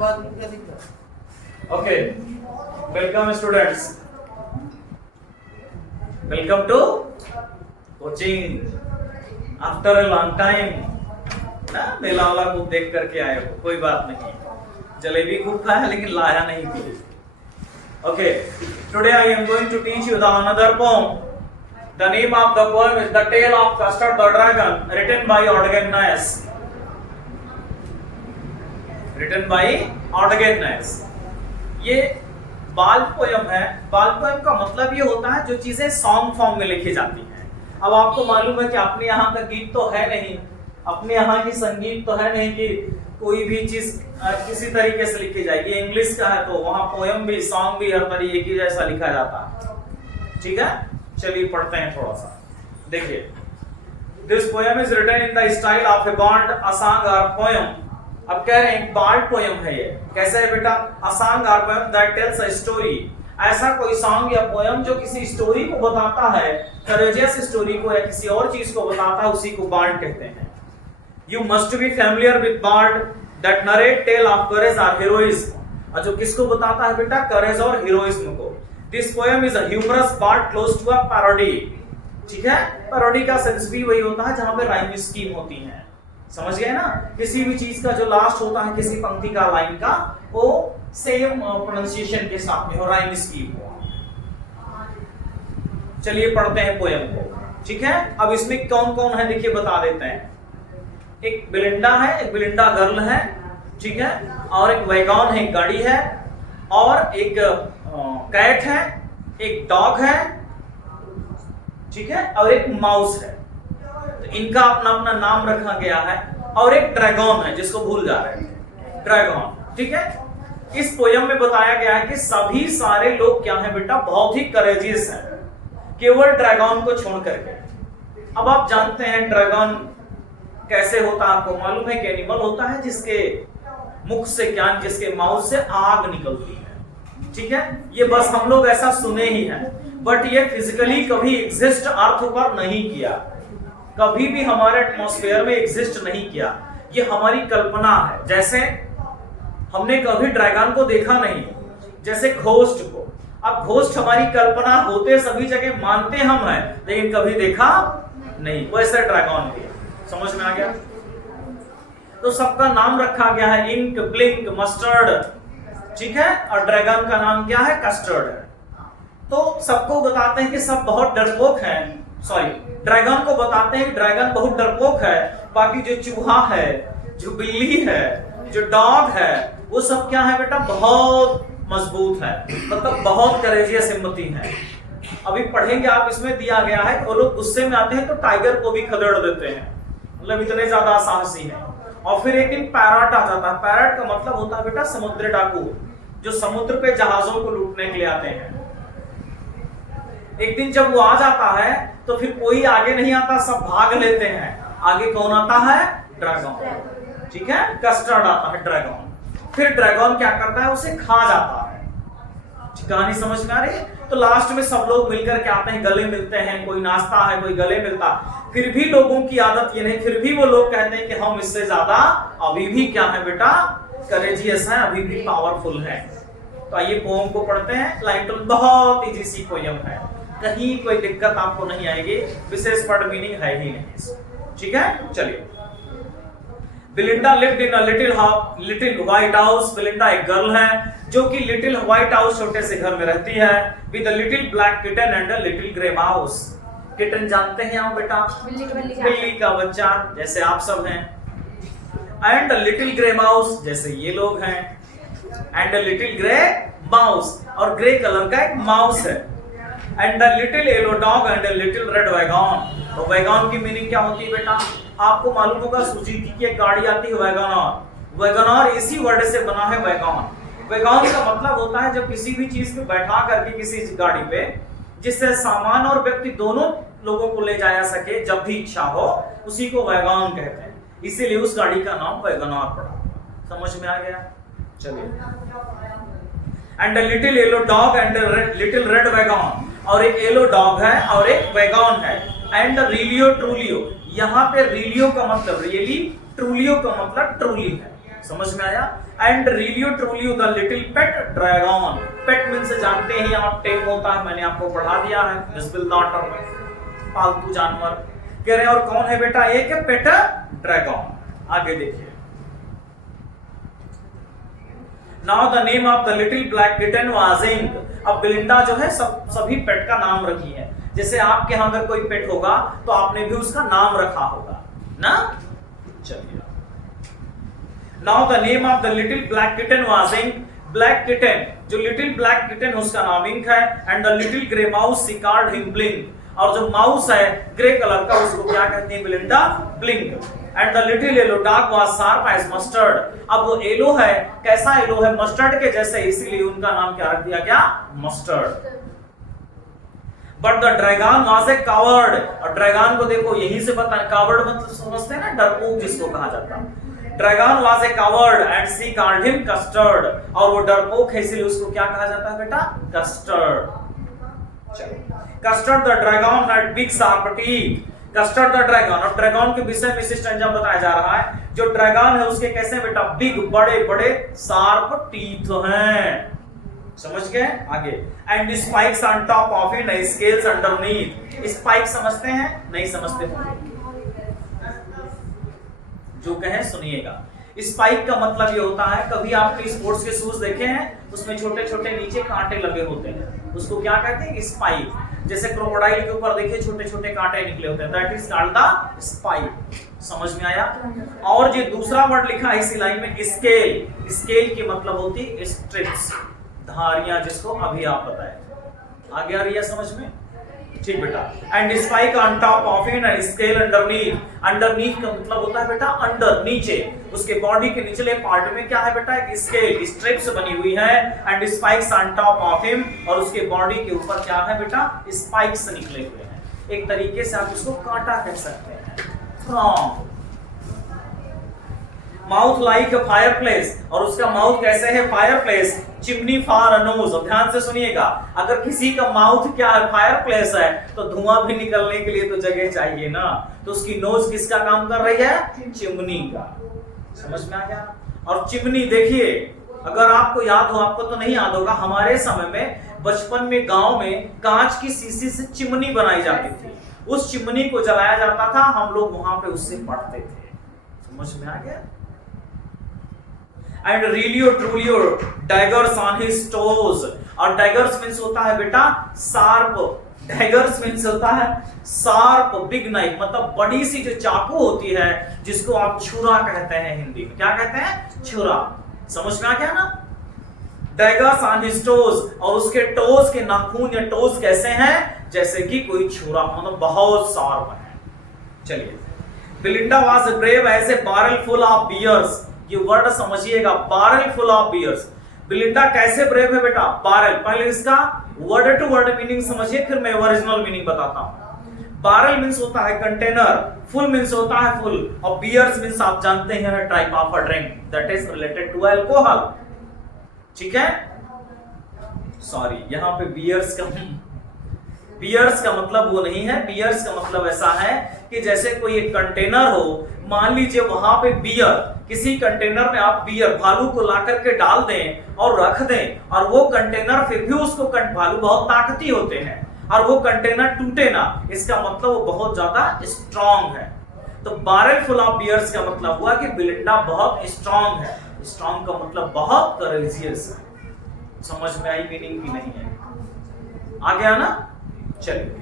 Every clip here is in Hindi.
बाद में क्या दिख रहा? Okay, welcome students. Welcome to coaching. After a long time, ना मेला वाला को देख करके आए हो, कोई बात नहीं. जलेबी खूब खाया लेकिन लाया नहीं थी. Okay, today I am going to teach you the another poem. The name of the poem is The Tale of Custard the Dragon, written by Ordogenius. Written by Ordogenius. ये बाल पोयम है. बाल पोयम का मतलब ये होता है जो चीजें सॉन्ग फॉर्म में लिखी जाती हैं. अब आपको मालूम है कि अपने यहाँ का गीत तो है नहीं, अपने यहाँ की संगीत तो है नहीं कि कोई भी चीज किसी तरीके से लिखी जाएगी. इंग्लिश का है तो वहाँ पोयम भी सॉन्ग भी हर तरीके की जैसा लिखा जाता है. ठीक है, चलिए पढ़ते हैं थोड़ा सा. देखिए, this poem is written in the style of a bond a song और पोयम. अब कह रहे हैं बार्ड पोयम है ये. कैसे है बेटा? अ सॉन्ग और poem that tells a story. ऐसा कोई सॉन्ग या पोयम जो किसी स्टोरी को बताता है, करेजियस स्टोरी को या किसी और चीज को बताता है, उसी को बार्ड कहते हैं. You must be familiar with bard that narrate tale of courage और हीरोइज्म. और जो किसको बताता है बेटा? करेज और हीरोइज्म को. This poem is a humorous part close to a parody. ठीक है, पैरोडी का सेंस भी वही होता है जहां पे राइम स्कीम होती है. समझ गए ना? किसी भी चीज का जो लास्ट होता है किसी पंक्ति का, लाइन का, वो सेम प्रोनाउंसिएशन के साथ में हो, राइम स्कीम हो. चलिए पढ़ते हैं पोयम को. ठीक है, अब इसमें कौन कौन है देखिए बता देते हैं. एक बिलिंडा है, एक बिलिंडा गर्ल है. ठीक है, और एक वैगॉन है, एक गाड़ी है, और एक कैट है, एक डॉग है. ठीक है, और एक माउस है. तो इनका अपना अपना नाम रखा गया है. और एक ड्रैगन है जिसको भूल जा रहे हैं, ड्रैगन. ठीक है, इस पोयम में बताया गया है कि सभी सारे लोग क्या है बेटा? बहुत ही करेजियस हैं, केवल ड्रैगन को छोड़ करके. अब आप जानते हैं ड्रैगन कैसे होता है, आपको मालूम है कि एनिमल होता है जिसके मुख से क्या, जिसके माउथ से आग निकलती है. ठीक है, ये बस हम लोग ऐसा सुने ही हैं, बट ये फिजिकली कभी एग्जिस्ट अर्थ पर नहीं किया, कभी भी हमारे एटमॉस्फेयर में एग्जिस्ट नहीं किया. ये हमारी कल्पना है. जैसे हमने कभी ड्रैगन को देखा नहीं, जैसे घोस्ट को. अब घोस्ट हमारी कल्पना होते सभी जगह मानते हम हैं, लेकिन कभी देखा नहीं. वैसे ड्रैगन भी. समझ में आ गया? तो सबका नाम रखा गया है इंक, ब्लिंक, मस्टर्ड. ठीक है, और ड्रैगन का नाम क्या है? कस्टर्ड है. तो सबको बताते हैं कि सब बहुत डरपोक हैं. सॉरी, ड्रैगन को बताते हैं ड्रैगन बहुत डरपोक है. बाकी जो चूहा है, जो बिल्ली है, जो डॉग है, वो सब क्या है बेटा? बहुत मजबूत है, मतलब बहुत करेजियस हिम्मती है. अभी पढ़ेंगे आप, इसमें दिया गया है वो लोग गुस्से में आते हैं तो टाइगर को भी खदेड़ देते हैं, मतलब इतने ज्यादा साहसी हैं. और फिर एक दिन पैरट आ जाता है. पैरट का मतलब होता है बेटा समुद्र डाकू, जो समुद्र पे जहाजों को लूटने के लिए आते हैं. एक दिन जब वो आ जाता है तो फिर कोई आगे नहीं आता, सब भाग लेते हैं. आगे कौन आता है? ड्रैगन. ठीक है, कस्टर्ड आता है ड्रैगन. फिर ड्रैगन क्या करता है? उसे खा जाता है. कहानी समझ में आ रही है? तो लास्ट में सब लोग मिलकर के आते हैं, गले मिलते हैं, कोई नाचता है, कोई गले मिलता. फिर भी लोगों की आदत ये नहीं, फिर भी वो लोग कहते हैं कि हम इससे ज्यादा अभी भी क्या है बेटा? करेजियस है, अभी भी पावरफुल है. तो आइए पोएम को पढ़ते हैं. लाइन टू बहुत इजी सी पोएम है, कहीं कोई दिक्कत आपको नहीं आएगी, विशेष वर्ड मीनिंग है ही नहीं. ठीक है, चलिए. Belinda lived in a little white house. Belinda एक गर्ल है जो कि लिटिल व्हाइट हाउस, छोटे से घर में रहती है, with a little black kitten and a little grey mouse. Kitten जानते हैं आप बेटा? बिल्ली का बच्चा, जैसे आप सब हैं. And a little grey mouse, जैसे ये लोग हैं. And a little grey mouse, और ग्रे कलर का एक माउस है. And a little yellow dog and a little red wagon. तो वैगन की मीनिंग क्या होती है बेटा? आपको मालूम होगा सुजुकी की एक गाड़ी आती है वैगनआर. वैगनआर इसी वर्ड से बना है वैगन. वैगन का मतलब होता है जब किसी भी चीज पे बैठा करके किसी गाड़ी पे, जिससे सामान और व्यक्ति दोनों लोगों को ले जाया सके जब भी इच्छा हो, उसी को वैगन कहते हैं. इसीलिए उस गाड़ी का नाम वैगनआर पड़ा. समझ में आ गया? चलिए. And a little yellow dog and little red wagon. और एक येलो डॉग है और एक वैगन है. And Realio Trulio. यहाँ पे रिलियो का मतलब रियली, ट्रूलियो का मतलब ट्रूली है. समझ में आया? And really truly the little pet dragon, pet means जानते हैं आप, टेम होता है, मैंने आपको पढ़ा दिया है बिस्मिल्लाह में, पालतू जानवर। कह रहे हैं और कौन है बेटा? एक है पेट ड्रैगन। आगे देखिए, now the name of the little black kitten was Ink. अब बिलिंडा जो है सभी पेट का नाम रखी है। जैसे आपके यहां अगर कोई पेट होगा तो आपने भी उसका नाम रखा होगा ना। चलिए, now the name of the little black kitten was Ink. Black kitten, जो लिटिल ब्लैक किटन उसका नाम इंक है। And the little grey mouse she called him Blink. और जो माउस है ग्रे कलर का उसको क्या कहते हैं Belinda? Blink. And the little yellow dog was sharp as mustard. अब वो येलो है, कैसा येलो है? मस्टर्ड के जैसे, इसीलिए उनका नाम क्या रख दिया गया? Mustard. But the dragon was a coward. और ड्रैगन को देखो यहीं से पता है, कावर्ड मतलब समझते हैं ना, डरपोक जिसको कहा जाता है। Dragon was a coward and she called him custard. और वो डरपोक है इसलिए उसको क्या कहा जाता है बेटा? Custard. Custard the dragon had big sharp teeth. Custard the dragon, और ड्रैगन के विषय में स्टैंजा बताया जा रहा है। जो ड्रैगन है उसके कैसे बेटा? बिग, बड़े बड़े शार्प टीथ हैं। समझ गए? आगे, and spikes on top of it, scales underneath. Spike समझते हैं? नहीं समझते? जो कहें सुनिएगा। स्पाइक का मतलब ये होता है, कभी आपने स्पोर्ट्स के शूज देखे हैं, उसमें छोटे छोटे नीचे कांटे लगे होते हैं, उसको क्या कहते हैं? स्पाइक। जैसे क्रोकोडाइल के ऊपर देखिए छोटे छोटे कांटे निकले होते हैं, that is called the spike. समझ में आया? और जो दूसरा वर्ड लिखा है इसी लाइन में, स्केल। स्केल की मतलब होती है स्ट्रिप्स, धारियां, जिसको अभी आप बताए। आगे आ रही है समझ में? ठीक बेटा। And spike on top of it and scale underneath. Underneath का मतलब होता है बेटा अंडर, नीचे। उसके बॉडी के निचले पार्ट में क्या है बेटा? एक स्केल, स्ट्रिप्स बनी हुई है। And spikes on top of him, और उसके बॉडी के ऊपर क्या है बेटा? स्पाइक्स निकले हुए हैं। एक तरीके से आप उसको कांटा कह सकते हैं। माउथ लाइक फायरप्लेस, और उसका माउथ कैसे है? Fireplace. Chimney for a knows. ध्यान से सुनिएगा, अगर किसी का माउथ क्या है? फायरप्लेस है, तो धुआं भी निकलने के लिए तो जगह चाहिए ना। तो उसकी नोज किसका काम कर रही है? चिमनी का। समझ में आ गया? और चिमनी देखिए, अगर आपको याद हो, आपको तो नहीं याद होगा, हमारे समय में बचपन में गांव में कांच की शीशी से चिमनी बनाई जाती थी। उस चिमनी को जलाया जाता था, हम लोग वहां पे उससे पढ़ते थे। समझ में आ गया? And really truly daggers on his toes. और डैगर्स मींस होता है बेटा शार्प। डैगर्स मींस होता है शार्प, बिग नाइफ, मतलब बड़ी सी जो चाकू होती है, जिसको आप छुरा कहते हैं हिंदी में। क्या कहते हैं? छुरा। समझ में आ गया ना? डैगर्स ऑन हिज टोज, और उसके टोज के नाखून या टोज कैसे हैं? जैसे कि कोई छुरा, मतलब बहुत शार्प है। चलिए, Belinda was brave as a barrel full of bears. ये वर्ड समझिएगा, barrel full of bears. Belinda कैसे ब्रेव है बेटा? बैरल। पहले इसका वर्ड टू वर्ड मीनिंग समझिए, फिर मैं ओरिजिनल मीनिंग बताता हूं। बैरल मींस होता है कंटेनर, फुल मींस होता है फुल, और बियर्स मींस आप जानते हैं type of a drink that is related to alcohol. ठीक है? सॉरी, यहां पे बियर्स का मतलब वो नहीं है। बियर्स का मतलब ऐसा है कि जैसे कोई एक कंटेनर हो, मान लीजिए वहां पे बियर, किसी कंटेनर में आप बियर भालू को ला करके डाल दें और रख दें, और वो कंटेनर फिर भी उसको भालू बहुत ताकती होते हैं, और वो कंटेनर टूटे ना, इसका मतलब वो बहुत ज्यादा स्ट्रांग है। तो बैरल फुल ऑफ बियर्स का मतलब हुआ कि बिलिंडा बहुत स्ट्रांग है। स्ट्रांग का मतलब बहुत करेजियस है। समझ में आई मीनिंग की नहीं है? आ गया ना? चलिए,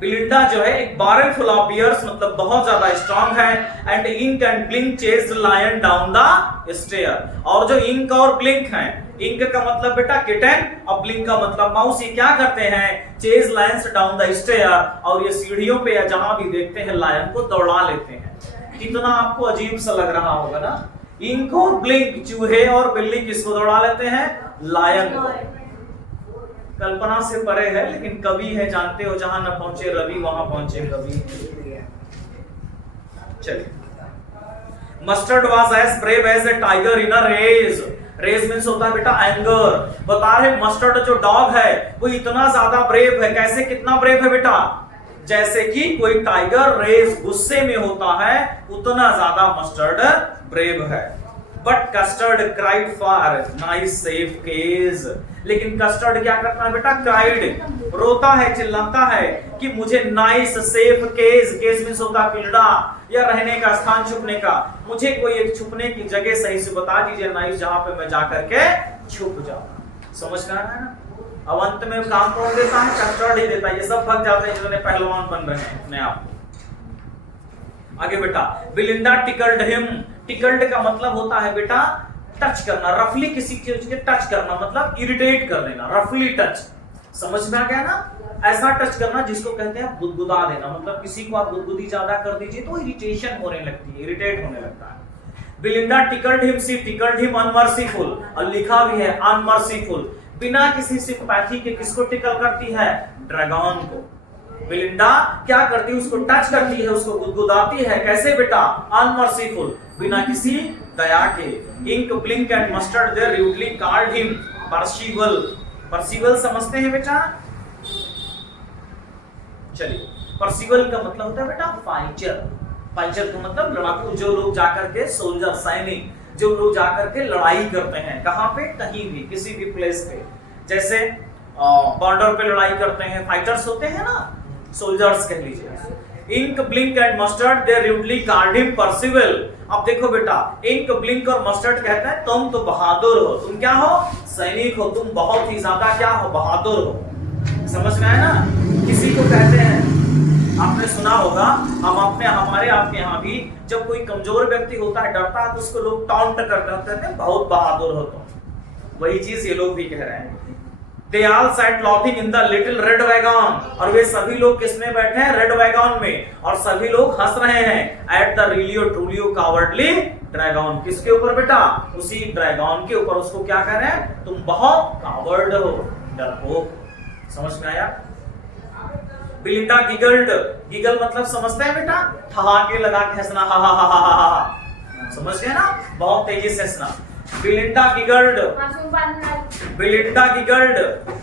बिलिंडा जो है एक बैरल फुल ऑफ बियर्स, मतलब बहुत ज्यादा स्ट्रांग है। And Ink and Blink chased lion down the stair. और जो इंक और ब्लिंक है, इंक का मतलब बेटा किटन, और ब्लिंक का मतलब माउस, ये क्या करते हैं? Chase lions down the stair, और ये सीढ़ियों पे या जहां भी देखते हैं लायन को दौड़ा लेते हैं। कितना आपको अजीब सा लग रहा होगा ना? इंक और ब्लिंक, चूहे और बिल्ली किसको दौड़ा लेते हैं? लायन को। कल्पना से परे है, लेकिन कवि है, जानते हो, जहां न पहुंचे रवि वहां पहुंचे कवि। चलिए, Mustard was as brave as a tiger in a rage. Rage means होता है बेटा एंगर। बता रहे मस्टर्ड जो डॉग है वो इतना ज्यादा ब्रेव है। कैसे? कितना ब्रेव है बेटा? जैसे कि कोई टाइगर रेस गुस्से में होता है उतना ज्यादा मस्टर्ड ब्रेव है। But custard cried for nice safe case. लेकिन कस्टर्ड क्या करता है बेटा? क्राइड, रोता है, चिल्लाता है कि मुझे nice safe case, case means होता है पिंजड़ा या रहने का स्थान, छुपने का, मुझे कोई एक छुपने की जगह सही से बता दीजिए नाइस, जहां पे मैं जाकर के छुप जाऊं। समझ में आ रहा है ना? अब अंत में काम कौन देता है? कस्टर्ड ही देता है। ये सब भग जाते हैं जिन्होंने पहलवान बन रहे हैं अपने आप को। आगे बेटा, बिलिंडा टिकल्ड हिम। टिकल्ड का मतलब होता है बेटा टच करना, रफली किसी चीज के टच करना, मतलब इरिटेट कर देना, रफली टच। समझ में आ गया ना? ऐसा टच करना जिसको कहते हैं गुदगुदा देना, मतलब किसी को आप गुदगुदी ज्यादा कर दीजिए तो इरिटेशन होने लगती है, इरिटेट होने लगता है। बिलिंडा टिकल्ड हिम, सी टिकल्ड हिम अनमर्सीफुल, और लिखा भी है अनमर्सीफुल। बिना किसी सिंपैथी के किसको टिकल करती है? ड्रैगन को। बिलिंडा क्या करती है? उसको टच करती है, उसको गुदगुदाती है। कैसे बेटा? अनमर्सीफुल, बिना किसी दया के। Ink Blink and Mustard there rudely called him Percival. Percival समझते हैं बेटा? चलिए, पर्सिवल का मतलब होता है बेटा फाइटर। फाइटर का मतलब लड़ाकू, जो लोग जाकर के सोल्जर, सैनिक, जो लोग जाकर के लड़ाई करते हैं। कहां पे? कहीं भी, किसी भी प्लेस पे। जैसे बॉर्डर पे लड़ाई करते हैं, फाइटर्स होते हैं ना, सोल्जर्स कह लीजिए। Ink Blink and Mustard they rudely called him Percival. अब देखो बेटा, इंक ब्लिंक और मस्टर्ड कहता है तुम तो बहादुर हो। तुम क्या हो? सैनिक हो। तुम बहुत ही ज्यादा क्या हो? बहादुर हो। समझ में आया ना? किसी को कहते हैं, आपने सुना होगा, हमारे आपके यहाँ भी जब कोई कमजोर व्यक्ति होता है, डरता है, तो उसको लोग टॉन्ट करते हैं, बहुत बहादुर हो तुम। वही चीज ये लोग भी कह रहे हैं। They all sat laughing in the little red wagon, और वे सभी लोग किसमें बैठे हैं? रेड वैगन में, और सभी लोग हंस रहे हैं। At the really truly cowardly dragon, किसके ऊपर बेटा? उसी ड्रैगन के ऊपर। उसको क्या कह रहे हैं? तुम बहुत कावर्ड हो, डरपोक। समझ में आया? बिलिंडा गिगल्ड। गिगल मतलब समझते हैं बेटा? ठहाके लगा के हंसना, हा हा हा हा हा। समझ गए ना? बहुत तेजी से हंसना। Belinda giggled, Belinda giggled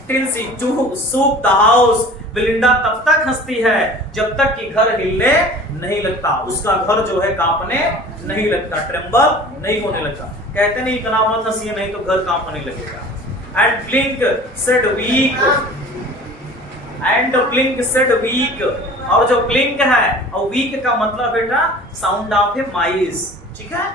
till she shook the house। Belinda तब तक हंसती है जब तक कि घर हिलने नहीं लगता, उसका घर जो है कांपने नहीं लगता, ट्रेम्बल नहीं होने लगता। कहते नहीं इतना मत हंसिए नहीं तो घर कांपने लगेगा। And Blink said weak, and Blink said weak. और जो ब्लिंक है और वीक का मतलब बेटा साउंड ऑफ ए माइस। ठीक है,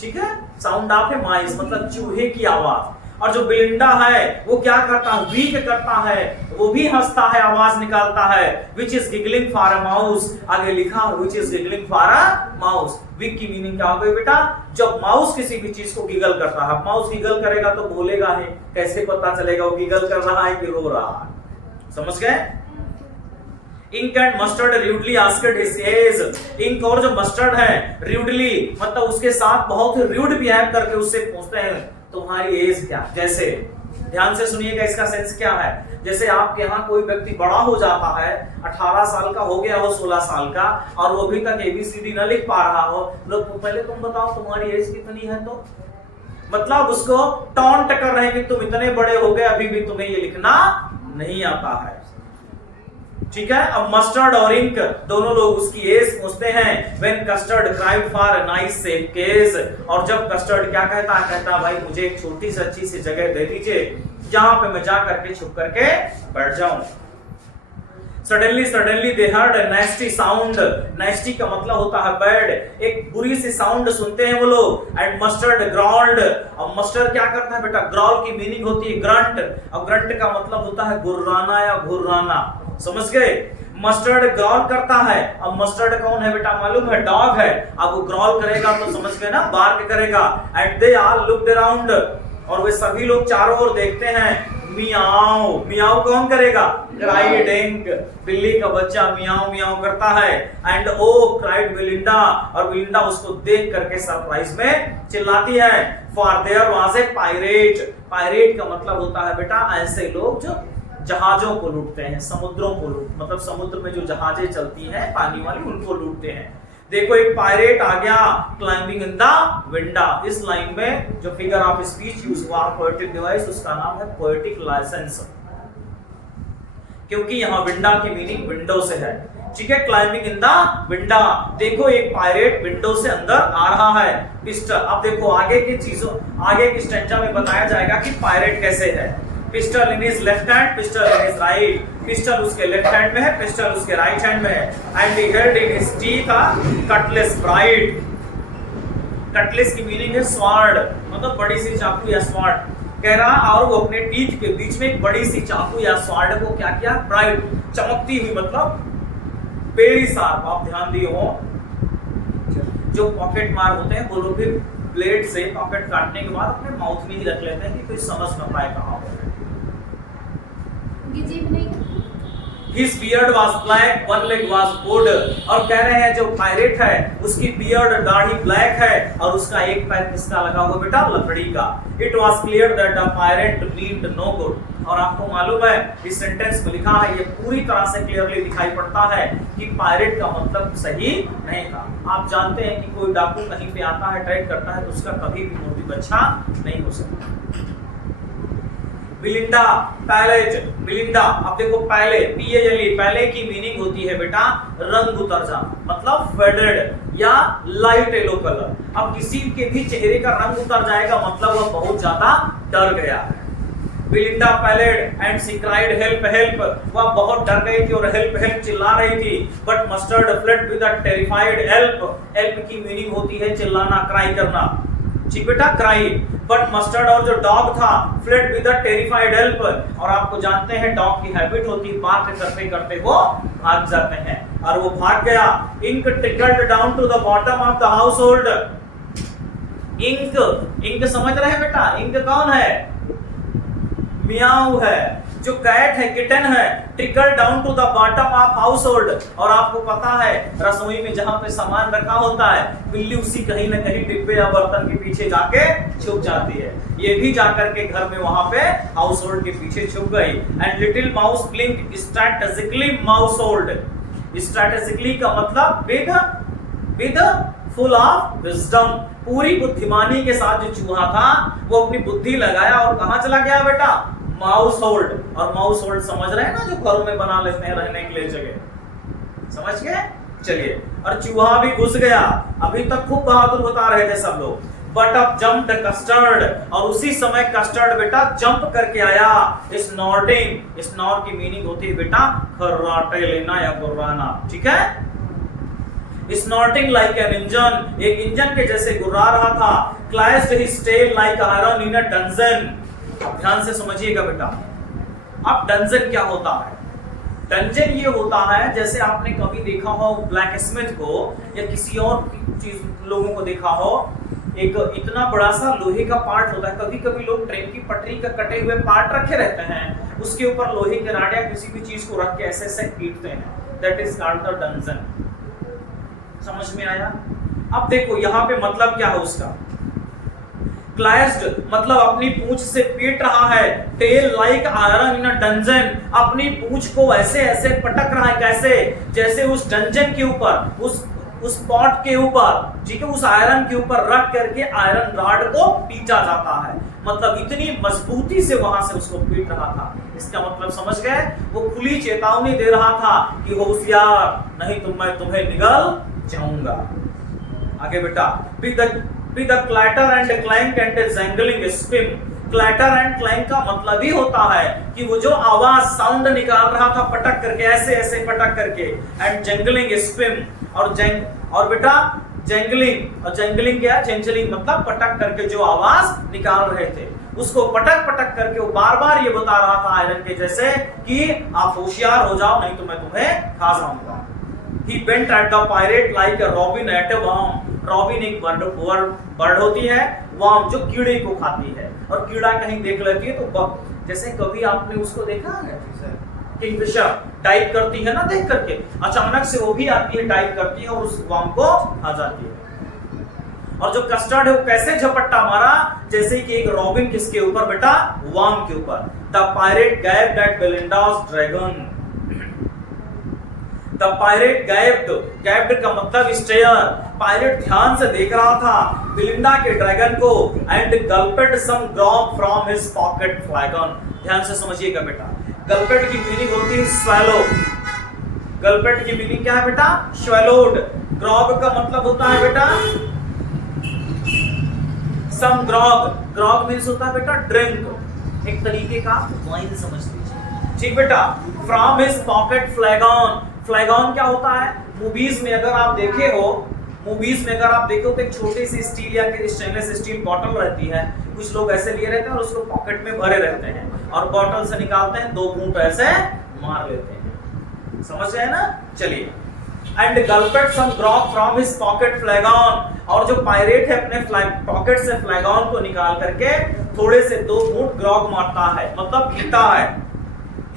ठीक है, साउंड ऑफ ए माइस मतलब चूहे की आवाज। और जो बिलिंडा है वो क्या करता है? वीक करता है, वो भी हंसता है, आवाज निकालता है। Which is giggling for a mouse. आगे लिखा which is giggling for a mouse. Weak की मीनिंग क्या हो गई बेटा? जब माउस किसी भी चीज को गिगल करता है, माउस गिगल करेगा तो बोलेगा है, कैसे पता चलेगा वो गिगल कर रहा है कि रो रहा है? समझ गए? Ink and Mustard rudely asked his age. Ink और जो मस्टर्ड है रूडली मतलब उसके साथ बहुत ही रूड बिहेव करके उससे पूछते हैं तुम्हारी एज क्या? जैसे ध्यान से सुनिएगा, इसका सेंस क्या है? जैसे आपके यहाँ कोई व्यक्ति बड़ा हो जाता है, 18 साल का हो गया हो, 16 साल का, और वो अभी तक ABCD न लिख पा रहा हो, लोग पहले तुम बताओ तुम्हारी एज कितनी है, तो मतलब उसको टॉन्ट कर रहे हैं कि तुम इतने बड़े हो गए अभी भी तुम्हें ये लिखना नहीं आता है। ठीक है, अब मस्टर्ड और इंक दोनों लोग उसकी एज पूछते हैं। When custard cried for a nice safe case, और जब कस्टर्ड क्या कहता है? कहता है भाई मुझे एक छोटी सी अच्छी सी जगह दे दीजिए जहां पे मैं जा करके छुप करके बैठ जाऊं। Suddenly they heard a nasty sound। nasty का मतलब होता है बैड, एक बुरी सी साउंड सुनते हैं वो लोग। And mustard growled। अब मस्टर्ड क्या करता है बेटा? ग्रॉल की मीनिंग होती है ग्रंट, और ग्रंट का मतलब होता है गुर्राना या घुर्राना। समझ गए? मस्टर्ड ग्रॉल करता है। अब मस्टर्ड कौन है बेटा? मालूम है, डॉग है। अब वो ग्रॉल करेगा तो समझ गए ना, बार्क करेगा। And they all looked around, और वे सभी लोग चारों ओर देखते हैं। मियाओ, मियाओ कौन करेगा? क्राइड इंक, बिल्ली का बच्चा मियाओ मियाओ करता है। एंड ओ क्राइड बिलिंडा, और बिलिंडा उसको देख करके सरप्राइज में चिल्लाती है। For their was a pirate. Pirate का मतलब होता है बेटा ऐसे लोग जो जहाजों को लूटते हैं, समुद्रों को मतलब समुद्र में जो जहाजें चलती हैं पानी वाली, उनको लूटते हैं। देखो एक पायरेट आ गया क्लाइंबिंग इन द विंडो। इस लाइन में जो फिगर ऑफ स्पीच यूज हुआ पोएटिक डिवाइस, उसका नाम है पोएटिक लाइसेंस। क्योंकि यहाँ विंडा की मीनिंग विंडो से है, ठीक है। क्लाइंबिंग इन द विंडा, देखो एक पायरेट विंडो से अंदर आ रहा है। पिस्टल, अब देखो आगे की चीजों, आगे की स्टेंजा में बताया जाएगा कि पायरेट कैसे है। Pistol in his left hand, pistol in his right, pistol उसके लेफ्ट हैंड में है, पिस्टल उसके राइट हैंड में है। And he held in his teeth a Cutlass bright, Cutlass की मीनिंग है स्वॉर्ड, मतलब बड़ी सी चाकू या स्वॉर्ड कह रहा, और वो अपने टीथ के बीच में एक बड़ी सी चाकू या स्वॉर्ड को क्या किया, ब्राइट, चमकती हुई, मतलब वेरी शार्प। आप ध्यान दिए हो, जो पॉकेट मार होते हैं वो लोग भी ब्लेड से पॉकेट काटने के बाद अपने माउथ में ही रख लेते हैं कि कोई समझ ना पाए कहाँ हो। His beard was black, one leg was wood, और कह रहे हैं जो पायरेट है उसकी बियर्ड, दाढ़ी ब्लैक है और उसका एक पैर किसका लगा हुआ बेटा, लकड़ी का। It was clear that the pirate meant no good, और आपको मालूम है इस सेंटेंस में लिखा है, ये पूरी तरह से क्लियरली दिखाई पड़ता है कि पायरेट का मतलब सही नहीं था। आप जानते हैं कि कोई डाकू कहीं पे आता है, अटैक करता है तो उसका कभी भी मोटिव अच्छा नहीं हो सकता। बिलिंडा, पैलेज, बिलिंडा, अब देखो पहले, पीएलई, पहले की मीनिंग होती है बेटा रंग उतर जाना, मतलब फेडेड या लाइट येलो कलर। अब किसी के भी चेहरे का रंग उतर जाएगा मतलब वह बहुत ज्यादा डर गया है। Belinda paled and she cried help help, वह बहुत डर गई थी और हेल्प हेल्प चिल्ला रही थी। But mustard flood with a terrified help, help की मीनिंग होती है चिल्लाना, क्राई करना, ठीक बेटा, क्राई। बट मस्टर्ड और जो डॉग था fled with a terrified help, और आपको जानते हैं डॉग की हैबिट होती है बार्क करते करते वो भाग जाते हैं, और वो भाग गया। Ink trickled down to the bottom of the household, Ink, Ink समझ रहे हैं बेटा, इंक कौन है, मियाऊ है, जो कैट है, किटन है, trickle down to the bottom of household. और आपको पता है रसोई में जहां पे सामान रखा होता है बिल्ली उसी कहीं ना कहीं डिब्बे या बर्तन के पीछे जाके छुप जाती है, ये भी जाकर के घर में वहां पे हाउस होल्ड के पीछे छुप गई। And little mouse blink strategically mouse hold, strategically का मतलब विद फुल ऑफ विजडम, पूरी बुद्धिमानी के साथ जो चूहा था वो अपनी बुद्धि लगाया और कहां चला गया बेटा, माउस होल्ड। और माउस होल्ड समझ रहे हैं ना, जो घरों में बना लेते हैं रहने के लिए जगह, समझ गए, चलिए। और चूहा भी घुस गया, अभी तक खूब बहादुर बता रहे थे सब लोग। बट अब जंप्ड कस्टर्ड, और उसी समय कस्टर्ड बेटा जंप करके आया। स्नॉर्टिंग, स्नॉर की मीनिंग होती है बेटा खर्राटे लेना या गुर्राना, ठीक है। स्नॉर्टिंग लाइक एन इंजन, एक इंजन के जैसे गुर्रा रहा था। Clashed his tail like iron in a dungeon, ध्यान से समझिएगा बेटा। अब डंजन क्या होता है, डंजन ये होता है जैसे आपने कभी देखा हो ब्लैक स्मिथ को या किसी और चीज लोगों को देखा हो, एक इतना बड़ा सा लोहे का पार्ट होता है, कभी कभी लोग ट्रेन की पटरी का कटे हुए पार्ट रखे रहते हैं, उसके ऊपर लोहे के राड या किसी भी चीज को रख के ऐसे ऐसे पीटते हैं, that is called the dungeon. समझ में आया। अब देखो यहाँ पे मतलब क्या है उसका, क्लाइस्ड मतलब अपनी पूंछ से पीट रहा है, tail like iron in a dungeon, अपनी पूंछ को ऐसे ऐसे पटक रहा है, कैसे, जैसे उस डंजन के ऊपर, उस पॉट के ऊपर, ठीक है, उस आयरन के ऊपर रख करके आयरन रॉड को पीटा जाता है, मतलब इतनी मजबूती से वहां से उसको पीट रहा था। इसका मतलब समझ गए, वो खुली चेतावनी दे रहा था कि होशियार, नहीं तो मैं तुम्हें निगल जाऊंगा। आगे बेटा, with the clatter and clank and jangling spin, clatter and clank का मतलब ही होता है कि वो जो आवाज साउंड निकाल रहा था पटक करके, ऐसे ऐसे पटक करके, and jangling spin, और बेटा जैंगलिंग, और जैंगलिंग क्या है, जैंगलिंग मतलब पटक करके जो आवाज निकाल रहे थे उसको पटक पटक करके वो बार बार ये बता रहा था आयरन के जैसे कि आप होशियार हो जाओ, नहीं तो मैं तुम्हें खा जाऊंगा। He bent at the pirate like a robin at a worm. Robin एक बर्ड होती है, वर्म जो कीड़े को खाती है, और कीड़ा कहीं देख लेती है तो जैसे कभी आपने उसको देखा है किंगफिशर डाइव करती है ना, देख करके अचानक से वो भी आती है, डाइव करती है और उस वर्म को खा जाती है। और जो कस्टर्ड है वो कैसे झपट्टा मारा, जैसे कि एक रॉबिन किसके ऊपर बेटा, वर्म के ऊपर। The pirate gaped at Belinda's dragon, the pirate gaped का मतलब स्टेयर, पायरेट ध्यान से देख रहा था बेलिंडा के ड्रैगन को, एंड गल्पेड सम ड्रॉप फ्रॉम हिज पॉकेट फ्लैगन। ध्यान से समझिएगा बेटा, गलपेट की मीनिंग होती है स्वैलो। गलपेट की मीनिंग क्या है बेटा? स्वैलोड। ग्रॉग का मतलब होता है बेटा सम ग्रॉग। ग्रॉग मीन्स होता है बेटा ड्रिंक, एक तरीके का वाइन समझ लीजिए। ठीक बेटा। From his pocket flagon. Flagon क्या होता है? मूवीज में अगर आप देखे हो, तो एक छोटी सी स्टील या स्टेनलेस स्टील बॉटल रहती है, कुछ लोग ऐसे लिए रहते हैं और उसको पॉकेट में भरे रहते हैं और बॉटल से निकालते हैं, 2 घूंट ऐसे मार लेते हैं। समझ रहे हैं ना? चलिए। And gulped some grog from his pocket flagon. और जो पायरेट है अपने पॉकेट से फ्लैगॉन को निकाल करके थोड़े से 2 घूंट ग्रॉग मारता है, मतलब पीता है।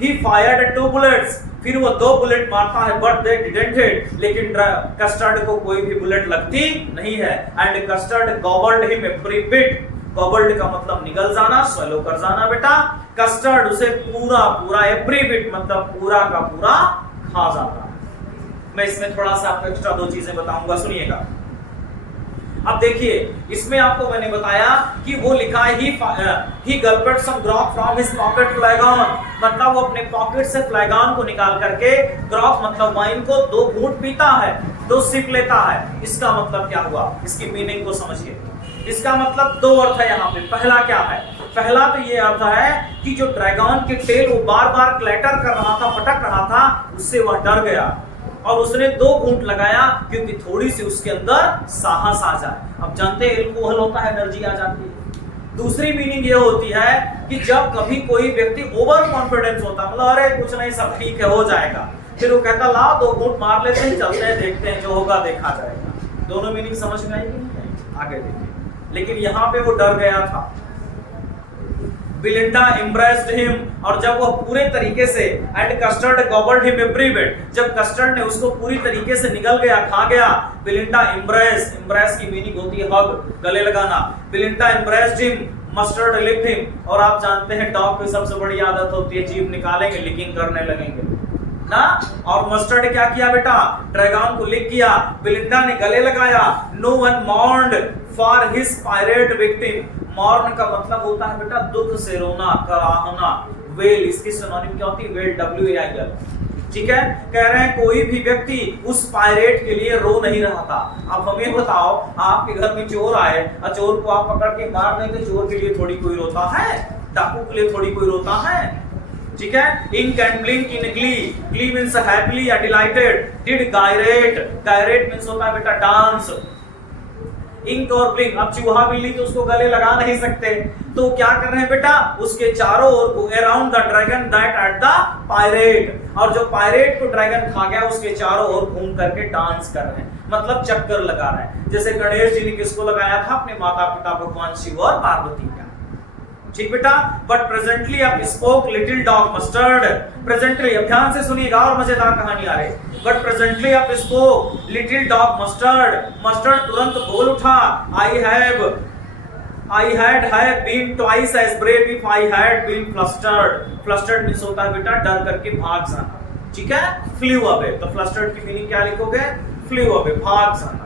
He fired 2 bullets। फिर वो 2 बुलेट मारता है, बट दे डिडंट हिट। लेकिन कस्टर्ड को कोई भी बुलेट लगती नहीं है। And custard गॉबल्ड him every bit. गॉबल्ड का मतलब निगल जाना, स्वैलो कर जाना बेटा। कस्टर्ड उसे पूरा एवरी बिट मतलब पूरा का पूरा खा जाता। मैं इसमें थोड़ा सा आपको एक्स्ट्रा 2 चीजें बताऊंगा, सुनिएगा। अब देखिए, इसमें आपको मैंने बताया कि वो लिखा है ही गल्पेट some grog from his pocket फ्लैगॉन, मतलब वो अपने पॉकेट से फ्लैगॉन को निकाल करके ग्रॉग मतलब वाइन को 2 घूंट पीता है, 2 सिप लेता है। इसका मतलब क्या हुआ? इसकी मीनिंग को समझिए। इसका मतलब 2 अर्थ है यहाँ पे। पहला क्या है? पहला तो ये अर्थ है कि जो ड्रैगन की टेल वो बार-बार क्लैटर कर रहा था, पटक रहा था, उससे वह डर गया और उसने 2 घूंट लगाया क्योंकि थोड़ी सी उसके अंदर साहस आ जाए। अब जानते हैं एल्कोहल होता है, एनर्जी आ जाती है। दूसरी मीनिंग ये होती है कि जब कभी कोई व्यक्ति ओवर कॉन्फिडेंस होता, मतलब अरे कुछ नहीं सब ठीक है हो जाएगा, फिर वो कहता ला 2 घूंट मार लेते हैं, चलते हैं देखते हैं जो होगा देखा जाएगा। दोनों मीनिंग समझ में आएगी नहीं? आगे देखिए। लेकिन यहाँ पे वो डर गया था। बिलिंडा embraced him, और जब वो पूरे तरीके से and custard gobbled him every bit, जब कस्टर्ड ने उसको पूरी तरीके से निगल गया, खा गया, बिलिंडा embrace की मीनिंग होती है हग, गले लगाना। बिलिंडा embraced him, mustard licked him, और आप जानते हैं डॉग की सबसे बड़ी आदत होती है जीभ निकालेंगे, लिकिंग करने लगेंगे ना। और मस्टर्ड क्या किया बेटा? ड्रैगन को लिक किया। बिलिंडा ने गले लगाया। No one mourned for his pirate victim। Mourn का मतलब होता है बेटा दुख से रोना, कराहना। वेल इसकी सिनोनिम क्या होती है? Well, WAIL। ठीक है। कह रहे हैं कोई भी व्यक्ति उस पायरेट के लिए रो नहीं रहा था। अब हमें बताओ, आपके घर में चोर आए और चोर को आप पकड़ के मार दें, तो चोर के लिए थोड़ी कोई रोता है? डाकू के लिए थोड़ी कोई रोता है? ठीक है। Ink and blink in glee means happily या डिलाइटेड। डिड गायरेट मींस होता है बेटा डांस। इंक और ब्लिंक, अब चूहा बिल्ली तो उसको गले लगा नहीं सकते, तो क्या कर रहे हैं बेटा? उसके चारों ओर around the dragon that ate the pirate, और जो पायरेट को ड्रैगन खा गया उसके चारों ओर घूम करके डांस कर रहे हैं, मतलब चक्कर लगा रहे हैं। जैसे गणेश जी ने किसको लगाया था? अपने माता पिता भगवान शिव और पार्वती का। ठीक बेटा। बट प्रेजेंटली आप spoke little dog mustard. Presently, अब ध्यान से सुनिएगा और मजेदार कहानी आ रही। बट प्रेजेंटली आप स्पोक लिटिल डॉग मस्टर्ड तुरंत बोल उठा, I had been twice as brave if I had been flustered। Flustered means होता है बेटा डर करके भाग जाना। ठीक है। Flew away, तो flustered की मीनिंग क्या लिखोगे? Flew away, भाग जाना।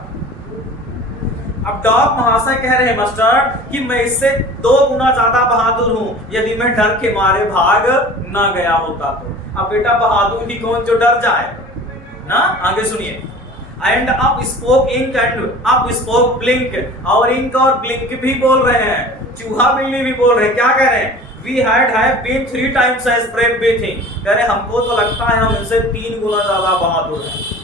अब डॉग महाशय कह रहे हैं मस्टर्ड कि मैं इससे 2 गुना ज्यादा बहादुर हूं यदि मैं डर के मारे भाग ना गया होता तो। अब बेटा बहादुर ही कौन जो डर जाए ना। आगे सुनिए। And up spoke ink and up spoke blink, और इंक और ब्लिंक भी बोल रहे हैं, चूहा बिल्ली भी बोल रहे हैं। क्या कह रहे हैं? We had been 3 times as brave we think। कह रहे हमको तो लगता है हम इनसे 3 गुना ज्यादा बहादुर हैं।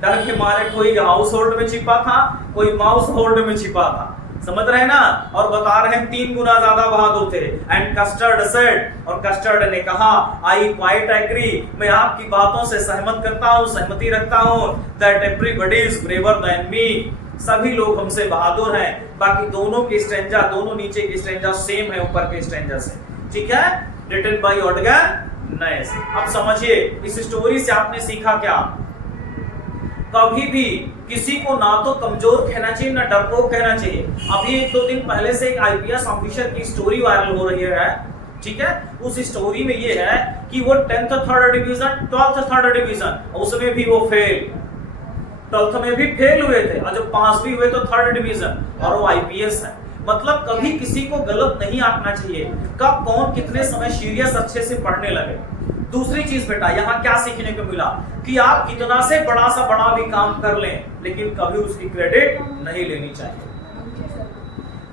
डर के मारे कोई हाउस होल्ड में छिपा था, कोई माउस होल्ड में छिपा था। समझ रहे हैं ना? और बता रहे हैं 3 गुना ज्यादा बहादुर थे। एंड कस्टर्ड सेड, और कस्टर्ड ने कहा, आई क्वाइट एग्री, मैं आपकी बातों से सहमत करता हूँ, सहमति रखता हूँ, that everybody is braver than me, सभी लोग हमसे बहादुर हैं। बाकी दोनों की स्ट्रेंजा, दोनों नीचे की स्ट्रेंजा सेम है ऊपर के स्ट्रेंजा से। ठीक है। रिटन बाय ओडगर नैस। अब समझिए इस स्टोरी से आपने सीखा क्या? कभी भी किसी को ना तो कमजोर कहना चाहिए ना डरपोक कहना चाहिए। अभी 1-2 दिन पहले से एक IPS ऑफिसर की स्टोरी वायरल हो रही है। ठीक है। उस स्टोरी में ये है कि वो 10th 3rd division 12th 3rd division, उसमें भी वो फेल, 12th में भी फेल हुए थे, और जब पास भी हुए तो 3rd डिवीजन, और वो IPS है। मतलब कभी किसी को गलत नहीं आंकना चाहिए, कब कौन कितने समय सीरियस अच्छे से पढ़ने लगे। दूसरी चीज बेटा यहाँ क्या सीखने को मिला कि आप कितना से बड़ा भी काम कर लें, लेकिन कभी उसकी क्रेडिट नहीं लेनी चाहिए।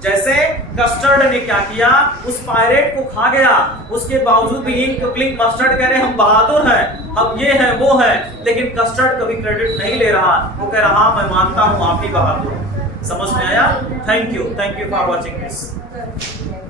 जैसे कस्टर्ड ने क्या किया, उस पायरेट को खा गया, उसके बावजूद भी इंक मस्टर्ड कह रहे हम बहादुर हैं, हम ये हैं वो हैं, लेकिन कस्टर्ड कभी क्रेडिट नहीं ले रहा, वो कह रहा हाँ मैं मानता हूं आप ही बहादुर। समझ में आया? Thank you for watching this.